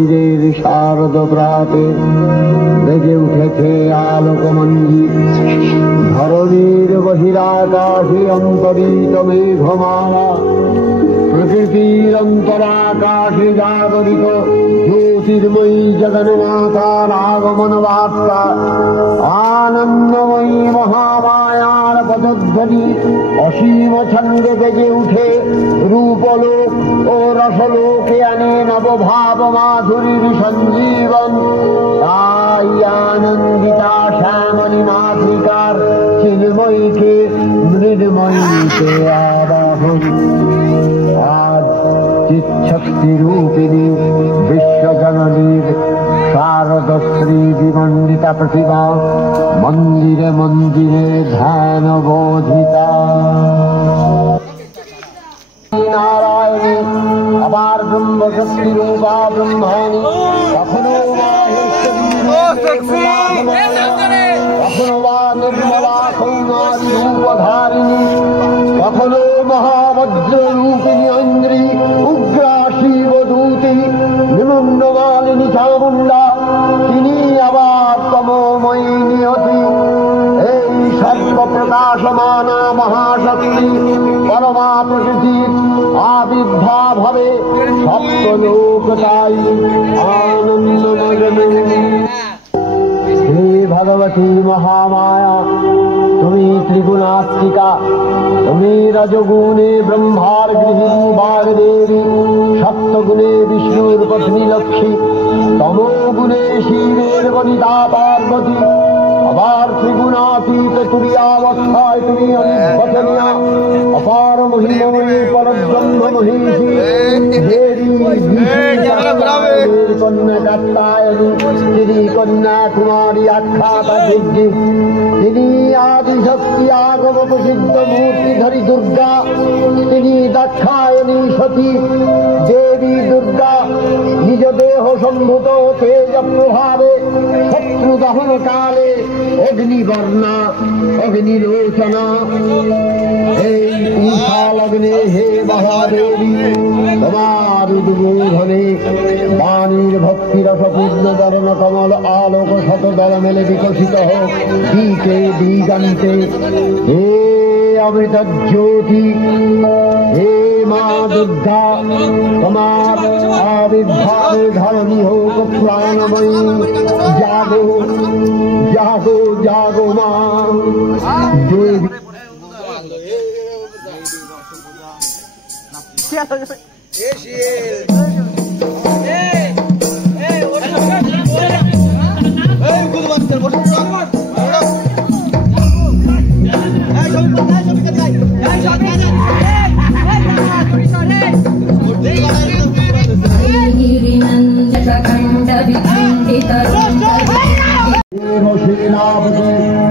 শিশিরের শারদ প্রাতে বেজে উঠেছে আলোকমঞ্জিত। ধরণীর বহিরাকাশে অন্তরিত মেঘমালা, প্রকৃতির অন্তরাকাশে জাগরিত জ্যোতির্ময়ী জগন্মাতার আগমন বার্তা। আনন্দময়ী মহামায়ার পদধ্বনি অসীম ছন্দে বেজে উঠে রূপলোক ও রসলোকে আনে নবভাব মাধুরীর সঞ্জীবন। তাই আনন্দিতা শ্যামলী মাতৃকার চিন্ময়ীকে মৃন্ময়ীতে আবাহন। আজ চিৎশক্তি রূপিণী বিশ্বজননীর শারদশ্রী বিমণ্ডিতা প্রতিভা মন্দিরে মন্দিরে ধ্যান বোধিতা। নারায়ণী আবার ব্রহ্মশক্তি রূপা ব্রহ্মাণী, কখনো বা কখনো বা নির্মলা কৌমারী রূপধারিণী, কখনো মহাবজ্র রূপিণী অন্ধ্রী উগ্রা শিবদূতি নিমগ্নমালিনী চামুণ্ডা, তিনি আবার তমোময়ী নিয়তি। এই সর্বপ্রকাশমানা মহাশক্তি পরমা প্রকৃতির আবির্ভাব হবে সপ্তলোকতাই আনন্দময়। হে ভগবতী মহামায়া, তুমি ত্রিগুণাত্মিকা, তুমি রজগুণে ব্রহ্মার গৃহিণী বাগদেবী, সপ্তগুণে বিষ্ণুর পত্নী লক্ষ্মী, তমোগুণে শিবের বনিতা পার্বতী, আবার ত্রিগুণাতীত তুরীয়াবস্থায় তুমি অনির্বচনীয়া অপার মহিমময়ী পরব্রহ্ম মহিষী দেবী কন্যা কাত্যায়নী, তিনি কন্যা কুমারী আখ্যাতা দুর্গী, তিনি আদিশক্তি আগম প্রসিদ্ধ মূর্তিধারী দুর্গা, তিনি দাক্ষায়ণী সতী দেবী দুর্গা। নিজ দেহ সম্ভূত তেজ প্রভাবে শত্রু দহন কালে অগ্নিবর্ণা অগ্নিলোচনা। এই লগ্নে হে মহাদেবী, তোমার উদ্বোধনে বাণীর ভক্তিরসপূর্ণ বরণ কমল আলোক শতদল মেলে বিকশিত হোক দিকে দিগন্তে। হে অমৃত জ্যোতি, হে মা দুর্গা, তোমার আবির্ভাবে ধরণী হোক প্রাণময়ী। জাগো জাগো জাগো মা দেবী।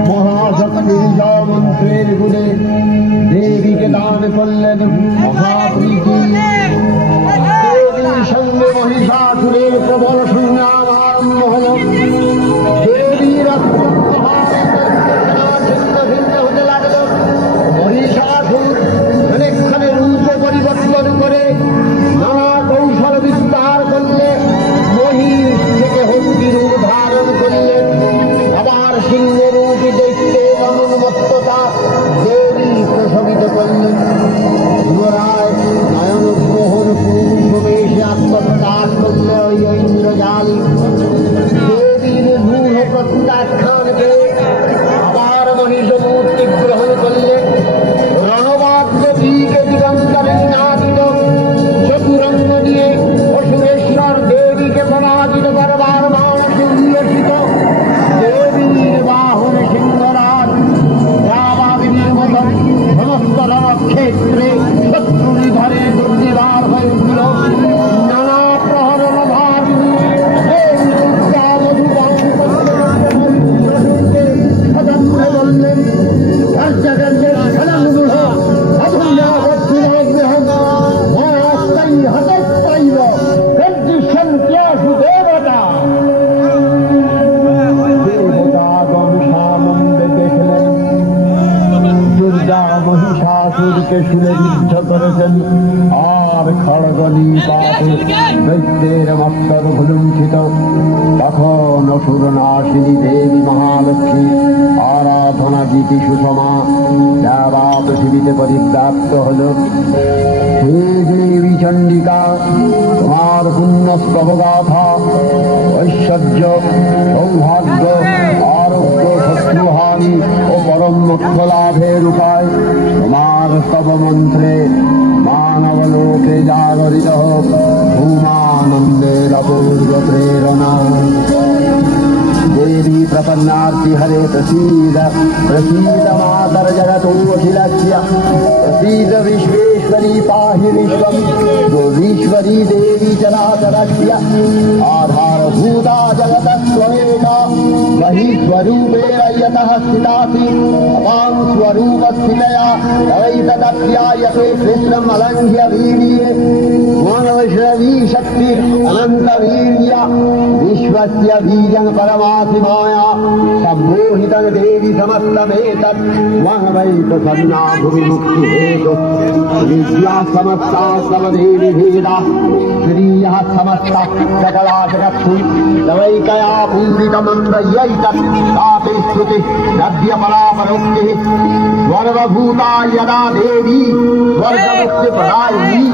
মহাশক্তির মন্ত্রের গুণে দেবীকে দান করলেন মহাপ্রীতি। দেবীর সঙ্গে মহিষাসুরের প্রবল সংগ্রাম আরম্ভ হল। দেবীর ভিন্ন হতে লাগল। মহিষাসুর অনেকখানে রূপ পরিবর্তন করে নানা কৌশল বিস্তার করলে মহিষ থেকে হস্তি রূপ ধারণ করলেন। আবার সিংহরূপী দেখতে অনুন্মত্ততা দেবী প্রশমিত করলেন। পুনরায় নয়ন গ্রহণ পুরুষবেশে আত্মপ্রকাশ করলে ওই ইন্দ্রজালী দেবীর রূঢ় প্রত্যাখ্যান পেয়ে আবার মহিষ মূর্তি গ্রহণ করলে। রণবাদ্য দিকে দিগন্তরে নাচিত চতুরঙ্গ নিয়ে অসুরেশ্বর দেবীকে পরাজিত করবার মানসে উল্লসিত। দেবীর বাহন সিংহরাজ রাবাগ্নির মতন সমস্ত রণক্ষেত্রে শত্রু নিধনে দুর্নিবার হয়ে উঠল। নানা প্রহরণ ভাবিনী বললেন বকাসুরকে শুলে বিদ্ধ করেছেন, আর খড়গ নিপাতে দৈত্যের মস্তক ভুলুণ্ঠিত। তখন অসুর নাশিনী দেবী মহালক্ষ্মী আরাধনা গীতি সুষমা সারা পৃথিবীতে পরিব্যাপ্ত হল। হে দেবী চণ্ডিকা, তোমার পুণ্যস্তব গাথা ঐশ্বর্য, সৌভাগ্য, আরোগ্য, শত্রুহানি ও পরম মোক্ষ লাভের উপায়। তোমার স্তব মন্ত্রে মানবলোকে জাগরিত হোক ভূমানন্দের অপূর্ব প্রেরণা। देवी प्रपन्नार्ति हरे प्रसीद प्रसीद मातर जगतोऽखिलस्य प्रसीद विश्वेश्वरी पाहि विश्वं योगीश्वरी देवी चराचरस्य आधारभूता जगतस्त्वमेका मही स्वरूपेण यतः स्थितासि अपां स्वरूपस्थितया तवैतदप्यायते कृष्णम् अलङ्घ्य वीर्ये मानवश्रवी शक्ति अनन्तवीर्य विश्वस्य बीजं परमात्माया सम्मोहितं देवी समस्तमेतत् वह वै प्रसन्ना भुवि मुक्तिहेतु विद्या समस्ता तव देवी भेदा श्रियः समस्ता सकला जगत्सु तवैकया पूरितमन्त्रयैतत् ताते स्तुतिः नद्यपरापरोक्तिः सर्वभूता यदा देवी स्वर्गमुक्तिप्रदायिनी